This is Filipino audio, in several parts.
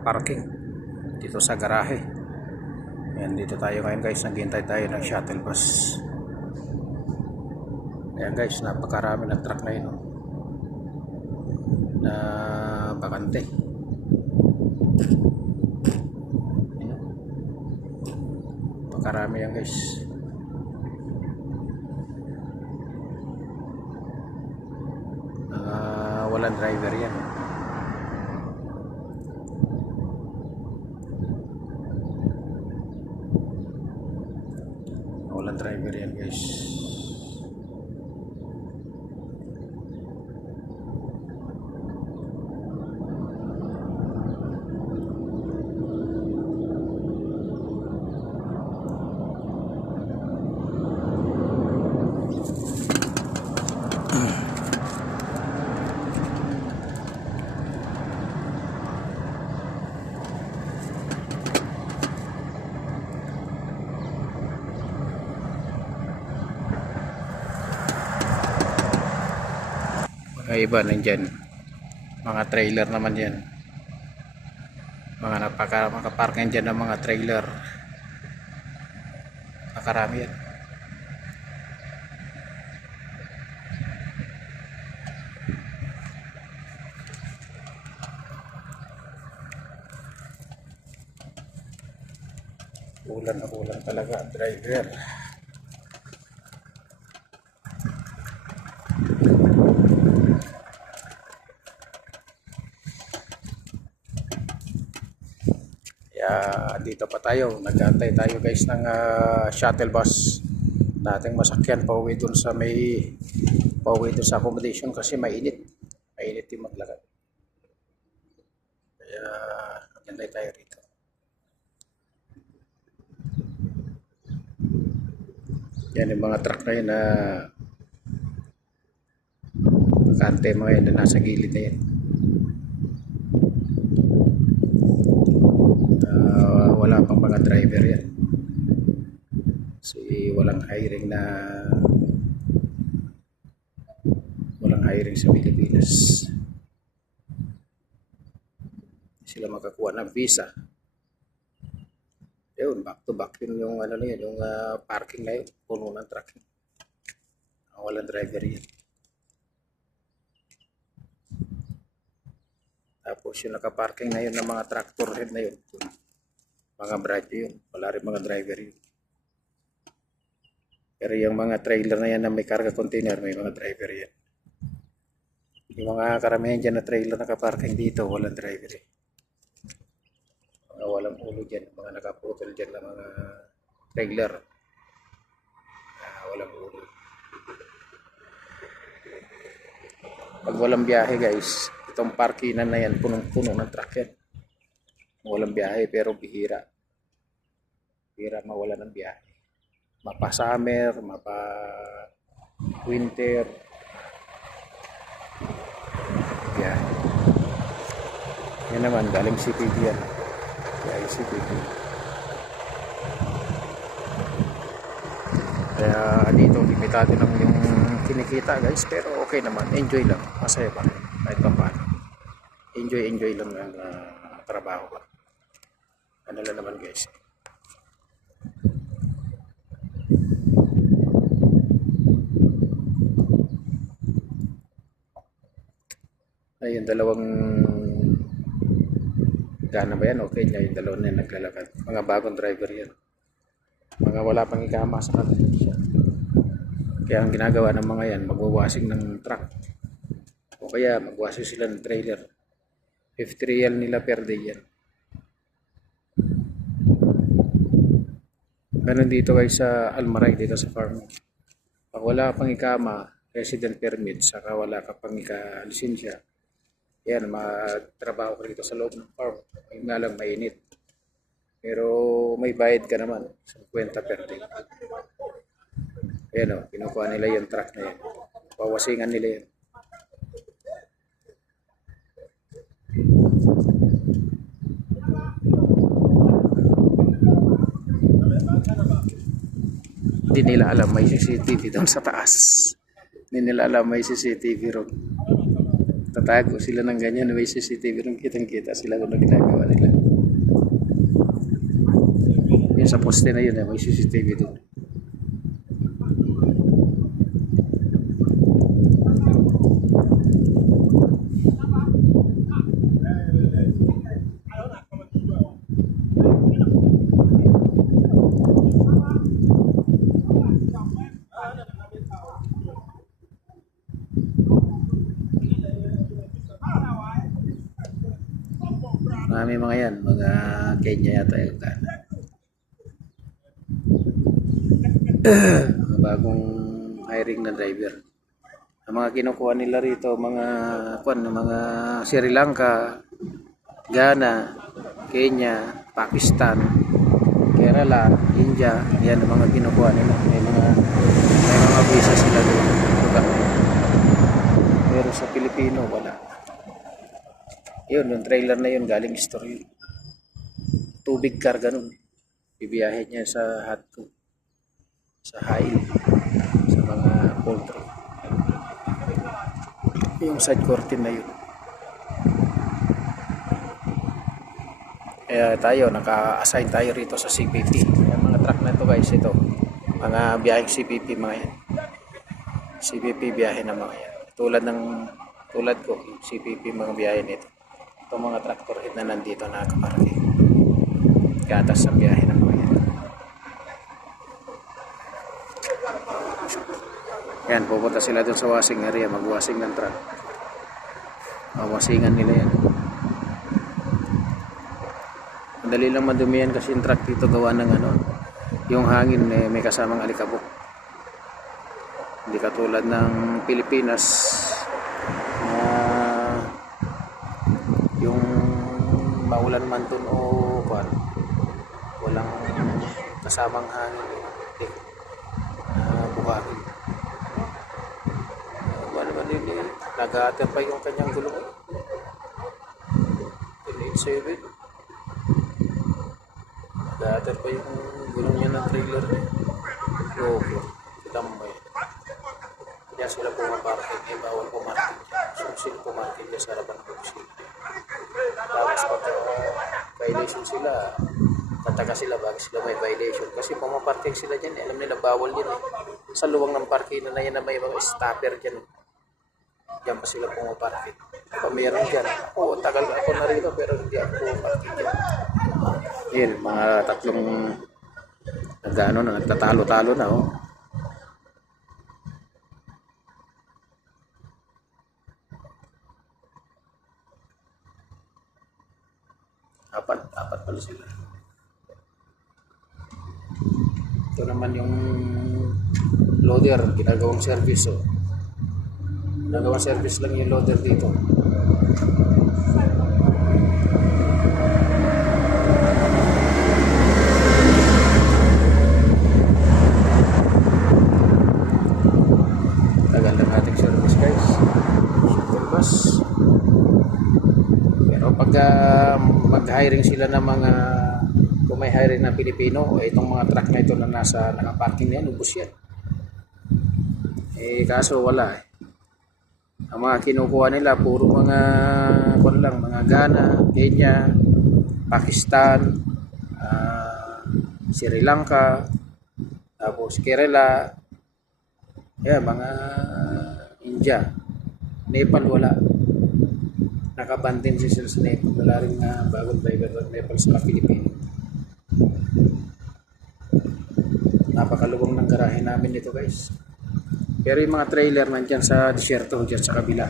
parking dito sa garahe. Ayan, dito tayo ngayon guys, naghihintay tayo ng shuttle bus. Ayan guys, napakarami ng truck na yun, oh, na bakante. Ayan, napakarami yan guys. Walang driver yan. Walang driver yan guys. Mga iba nandyan, mga trailer naman yan, mga makaparking dyan ng mga trailer, nakarami yan. Ulan na ulan talaga ang driver. Dito pa tayo, nag-aantay tayo guys ng shuttle bus nating masakyan pauwi dun sa accommodation kasi mainit yung maglakad, kaya nag-aantay tayo rito. Yan yung mga truck na yun na bakante, mga yun na nasa gilid na yan. Wala pang mga driver yan kasi walang hiring sa Pilipinas. Sila makakuha ng visa. Yun, back to back yun yung ano na yun, yung parking na yun, puno ng truck. Walang driver yan. Tapos yung nakaparking na yun ng mga tractor head na yun, mga brado yun, wala rin mga driver yun. Pero yung mga trailer na yan na may karga container, may mga driver yan. Yung mga karamihan dyan na trailer nakaparking dito, walang driver eh. Mga walang ulo dyan, mga nakaputol dyan na mga trailer, walang ulo. Pag walang biyahe guys, itong parkingan na yan, punong-puno ng truck yan. Walang biyahe, pero bihira mawala ng biyahe. Mapa summer, mapa winter, biyahe. Yan naman, galing CPD yan. Galing CPD. Kaya dito, limitado lang yung kinikita guys, pero okay naman, enjoy lang, masaya pa rin, kahit pa paano. Enjoy lang ang trabaho ko. Ano lang naman guys. Ayun, dalawang gana ba yan? Okay na yung dalawang na naglalakad. Mga bagong driver yan. Mga wala pang ikama sa kanila. Kaya ang ginagawa ng mga yan, magwawashing ng truck. O kaya magwashing sila ng trailer. 50 real nila per day yan. Ganun dito guys sa Almaray, dito sa farm. Pag wala pang ikama, resident permit, saka wala ka pang lisensya, yan, magtrabaho ka dito sa loob ng farm. May nga lang mainit. Pero may bayad ka naman, 50 per day. Ayan o, kinukuha nila yung truck na yan. Pawasingan nila yan. Hindi nila alam may CCTV doon sa taas. Hindi nila alam may CCTV ron. Tatago sila ng ganyan, may CCTV rin, kitang-kita sila kung ano ginagawa nila. Yun sa poste na yun, may CCTV doon. Marami mga yan, mga Kenya yata yung Ghana. Bagong hiring na driver. Ang mga kinukuha nila rito, mga Sri Lanka, Ghana, Kenya, Pakistan, Kerala, India, yan ang mga kinukuha nila. May mga visa sila doon. Pero sa Pilipino, wala. Yun, yung trailer na yun, galing story. Tubig car, ganun. Bibiyahe niya sa Hatco, sa Hail, sa mga poultry. Yung side curtain na yun. Kaya tayo, naka-assign tayo rito sa CPP. Yung mga truck na ito guys, ito. Mga biyaheng CPP mga yan. CPP biyahe na mga yan. Tulad ko, CPP mga biyahe nito. Itong mga tractor head na nandito nakaparking. Gatas sa biyahe ng mga yan. Yan, pupunta sila dun sa washing area, mag-washing ng truck. Wasingan nila yan. Madali lang madumi yan kasi yung truck dito gawa ng yung hangin may kasamang alikabok. Hindi katulad ng Pilipinas na yung maulan man dun o walang kasamang hangin buhangin. Nag-aater pa yung kanyang gulong 7 nag-aater pa yung gulong niya ng trailer okay. Tambay kaya sila pumaparking bawal pumarking dyan so sila pumarking dyan sa harapan ng buksina tapos pag violation sila tataka sila bakit sila may violation kasi pumaparking sila dyan alam nila bawal yan sa luwang ng parking na yan na may mga stopper dyan diyan pa sila pumaparking. Meron dyan. Oo, tagal ako na rito pero hindi ako pumaparking dyan. Yan, mga tatlong nagtatalo-talo na oh. Apat pala sila. Ito naman yung loader, ginagawang service oh. Nagawang service lang yung loader dito. Tagal lang ating service guys. Shuttle bus. Pero pag mag-hiring sila ng mga kung may hiring na Pilipino itong mga truck na ito na nakaparking na yan, ubos yan. Kaso wala ang mga kinukuha nila puro mga mga Ghana, Kenya, Pakistan, Sri Lanka, tapos Kerala, mga India, Nepal wala. Nakabantin sila sa Nepal, wala rin bagong driver ng Nepal sa Pilipino. Napakaluwang ng garahe namin dito guys. Pero yung mga trailer nandyan sa disyerto, dyan sa kabila.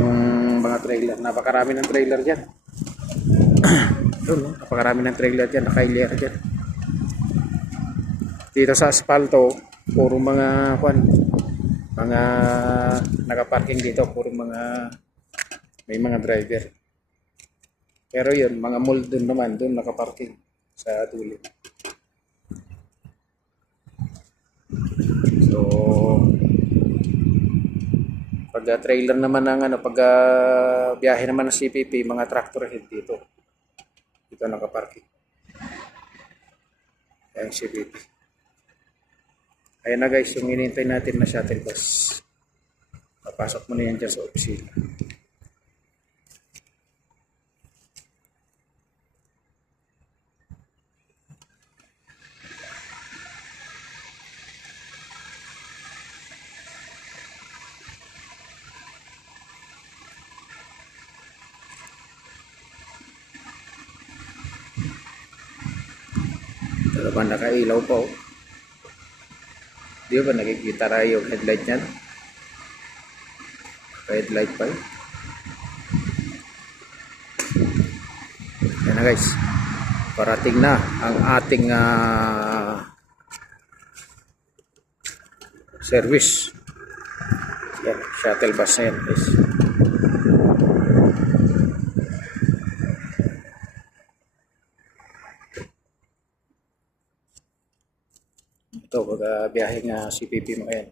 Yung mga trailer, napakarami ng trailer dyan. Doon, napakarami ng trailer dyan, naka-hilera dyan. Dito sa asfalto, puro mga nakaparking dito, puro may mga driver. Pero yun, mga mall doon naman, doon nakaparking sa dulo. So pag trailer naman ng pag biyahe naman ng CPP, mga tractor head dito nakaparking. Ayan CPP. Ayan na guys, yung hinihintay natin na shuttle bus. Papasok mo na yan dyan sa opisina. Pero ba nakailaw pa oh. Di ba nakikita tayo yung headlight niyan? Headlight pa yun. Yan na guys. Parating na ang ating service. Yan, shuttle bus na yan guys. Ito, pag biyaheng CPP mo yan.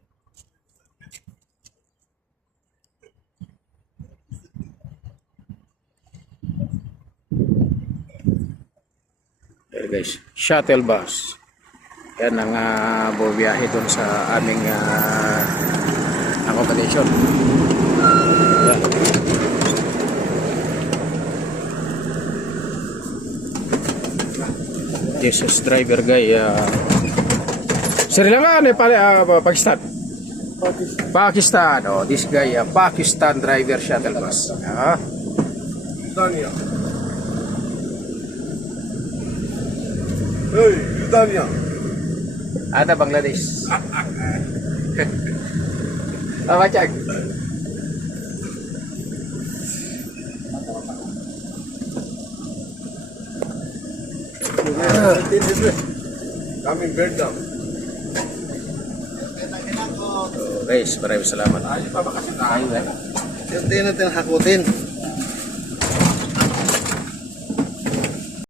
There guys, shuttle bus. Yan ang bubiyahe doon sa aming accommodation. Yan. This is driver guy. Sri Lanka, Nepal, Pakistan. Pakistan. Oh, this guy, Pakistan driver shuttle bus. Dania. Hey, Dania. Ada Bangladesh. Apa cak? Kami bed down. Guys, maraming salamat. Hindi natin hakutin.